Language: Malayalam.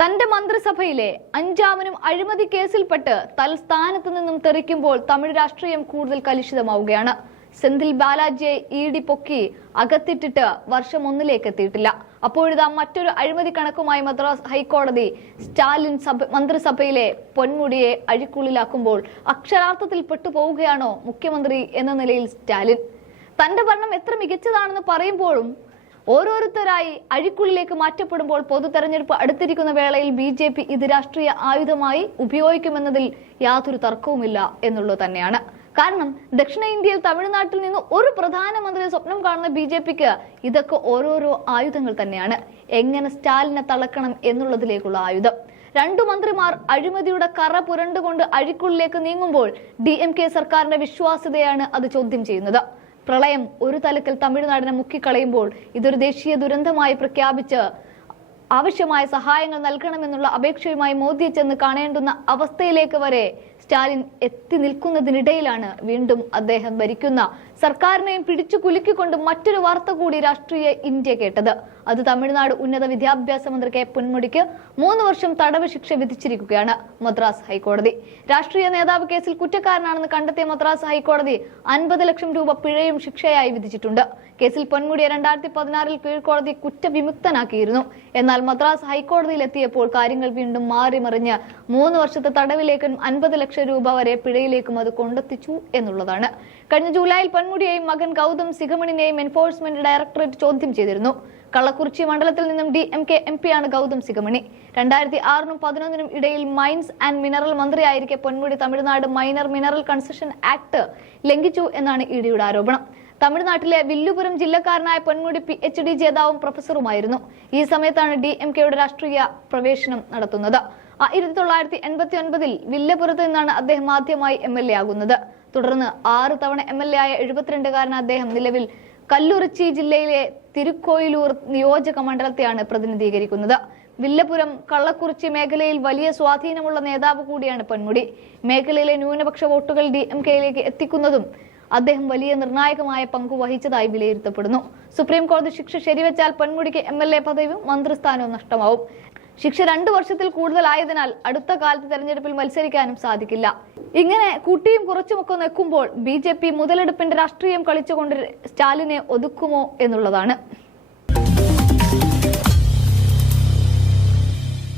തന്റെ മന്ത്രിസഭയിലെ അഞ്ചാമനും അഴിമതി കേസിൽപ്പെട്ട് തൽസ്ഥാനത്ത് നിന്നും തെറിക്കുമ്പോൾ തമിഴ് രാഷ്ട്രീയം കൂടുതൽ കലുഷിതമാവുകയാണ്. സെന്തിൽ ബാലാജിയെ ഇഡി പൊക്കി അകത്തിട്ടിട്ട് വർഷം ഒന്നിലേക്ക് എത്തിയിട്ടില്ല. അപ്പോഴിതാ മറ്റൊരു അഴിമതി കണക്കുമായി മദ്രാസ് ഹൈക്കോടതി സ്റ്റാലിൻ മന്ത്രിസഭയിലെ പൊന്മുടിയെ അഴിക്കുള്ളിലാക്കുമ്പോൾ അക്ഷരാർത്ഥത്തിൽ പെട്ടുപോവുകയാണോ മുഖ്യമന്ത്രി എന്ന നിലയിൽ സ്റ്റാലിൻ? തന്റെ ഭരണം എത്ര മികച്ചതാണെന്ന് പറയുമ്പോഴും ഓരോരുത്തരായി അഴിക്കുള്ളിലേക്ക് മാറ്റപ്പെടുമ്പോൾ പൊതു തെരഞ്ഞെടുപ്പ് അടുത്തിരിക്കുന്ന വേളയിൽ BJP ഇത് രാഷ്ട്രീയ ആയുധമായി ഉപയോഗിക്കുമെന്നതിൽ യാതൊരു തർക്കവുമില്ല എന്നുള്ളത് തന്നെയാണ്. കാരണം ദക്ഷിണേന്ത്യയിൽ തമിഴ്നാട്ടിൽ നിന്ന് ഒരു പ്രധാനമന്ത്രിയെ സ്വപ്നം കാണുന്ന BJPക്ക് ഇതൊക്കെ ഓരോരോ ആയുധങ്ങൾ തന്നെയാണ്. എങ്ങനെ സ്റ്റാലിനെ തളക്കണം എന്നുള്ളതിലേക്കുള്ള ആയുധം. രണ്ടു മന്ത്രിമാർ അഴിമതിയുടെ കറ പുരണ്ടുകൊണ്ട് അഴിക്കുള്ളിലേക്ക് നീങ്ങുമ്പോൾ DMK സർക്കാരിന്റെ വിശ്വാസ്യതയാണ് അത് ചോദ്യം ചെയ്യുന്നത്. പ്രളയം ഒരു തലക്കൽ തമിഴ്നാടിനെ മുക്കിക്കളയുമ്പോൾ ഇതൊരു ദേശീയ ദുരന്തമായി പ്രഖ്യാപിച്ച് ആവശ്യമായ സഹായങ്ങൾ നൽകണമെന്നുള്ള അപേക്ഷയുമായി മോദിയെ ചെന്ന് കാണേണ്ടുന്ന അവസ്ഥയിലേക്ക് വരെ സ്റ്റാലിൻ എത്തി നിൽക്കുന്നതിനിടയിലാണ് വീണ്ടും അദ്ദേഹം ഭരിക്കുന്ന സർക്കാരിനെയും പിടിച്ചു കുലുക്കിക്കൊണ്ട് മറ്റൊരു വാർത്ത കൂടി രാഷ്ട്രീയ ഇന്ത്യ കേട്ടത്. അത് തമിഴ്നാട് ഉന്നത വിദ്യാഭ്യാസ മന്ത്രി കെ പൊന്മുടിക്ക് 3 വർഷം തടവ് ശിക്ഷ വിധിച്ചിരിക്കുകയാണ് മദ്രാസ് ഹൈക്കോടതി. രാഷ്ട്രീയ നേതാവ് കേസിൽ കുറ്റക്കാരനാണെന്ന് കണ്ടെത്തിയ മദ്രാസ് ഹൈക്കോടതി 50 ലക്ഷം രൂപ പിഴയും ശിക്ഷയായി വിധിച്ചിട്ടുണ്ട്. കേസിൽ പൊന്മുടിയെ 2016 കീഴ്ക്കോടതി കുറ്റവിമുക്തനാക്കിയിരുന്നു. എന്നാൽ മദ്രാസ് ഹൈക്കോടതിയിൽ എത്തിയപ്പോൾ കാര്യങ്ങൾ വീണ്ടും മാറിമറിഞ്ഞ് 3 വർഷത്തെ തടവിലേക്കും 50 ലക്ഷം രൂപ വരെ പിഴയിലേക്കും അത് കൊണ്ടെത്തിച്ചു എന്നുള്ളതാണ്. കഴിഞ്ഞ ജൂലൈയിൽ പൊന്മുടിയെയും മകൻ ഗൗതം സിഗമണിനെയും എൻഫോഴ്സ്മെന്റ് ഡയറക്ടറേറ്റ് ചോദ്യം ചെയ്തിരുന്നു. കള്ളക്കുറിച്ചി മണ്ഡലത്തിൽ നിന്നും DMK MP ആണ് ഗൗതം സിഗമണി. 2006നും 2011നും ഇടയിൽ മൈൻസ് ആൻഡ് മിനറൽ മന്ത്രിയായിരിക്കെ Ponmudi Tamil Nadu minor mineral concession act ലംഘിച്ചു എന്നാണ് ഇഡിയുടെ ആരോപണം. തമിഴ്നാട്ടിലെ വില്ലുപുരം ജില്ലക്കാരനായ പൊന്മുടി PhD ജേതാവും പ്രൊഫസറുമായിരുന്നു. ഈ സമയത്താണ് DMKയുടെ രാഷ്ട്രീയ പ്രവേശനം നടത്തുന്നത്. 1989ൽ വില്ലപുരത്ത് നിന്നാണ് അദ്ദേഹം ആദ്യമായി MLA ആകുന്നത്. തുടർന്ന് 6 തവണ MLA ആയ 72കാരൻ അദ്ദേഹം നിലവിൽ കല്ലുറിച്ചി ജില്ലയിലെ തിരുക്കോയിലൂർ നിയോജക മണ്ഡലത്തെയാണ് പ്രതിനിധീകരിക്കുന്നത്. വില്ലപുരം കള്ളക്കുറിച്ചി മേഖലയിൽ വലിയ സ്വാധീനമുള്ള നേതാവ് കൂടിയാണ് പൊന്മുടി. മേഖലയിലെ ന്യൂനപക്ഷ വോട്ടുകൾ DMKയിലേക്ക് എത്തിക്കുന്നതും അദ്ദേഹം വലിയ നിർണായകമായ പങ്കു വഹിച്ചതായി വിലയിരുത്തപ്പെടുന്നു. സുപ്രീം കോടതി ശിക്ഷ ശരിവെച്ചാൽ പൊന്മുടിക്ക് MLA പദവിയും മന്ത്രിസ്ഥാനവും നഷ്ടമാവും. ശിക്ഷ 2 വർഷത്തിൽ കൂടുതലായതിനാൽ അടുത്ത കാലത്ത് തെരഞ്ഞെടുപ്പിൽ മത്സരിക്കാനും സാധിക്കില്ല. ഇങ്ങനെ കൂട്ടിയും കുറച്ചുമൊക്കെ നിൽക്കുമ്പോൾ BJP മുതലെടുപ്പിന്റെ രാഷ്ട്രീയം കളിച്ചുകൊണ്ട് സ്റ്റാലിനെ ഒതുക്കുമോ എന്നുള്ളതാണ്.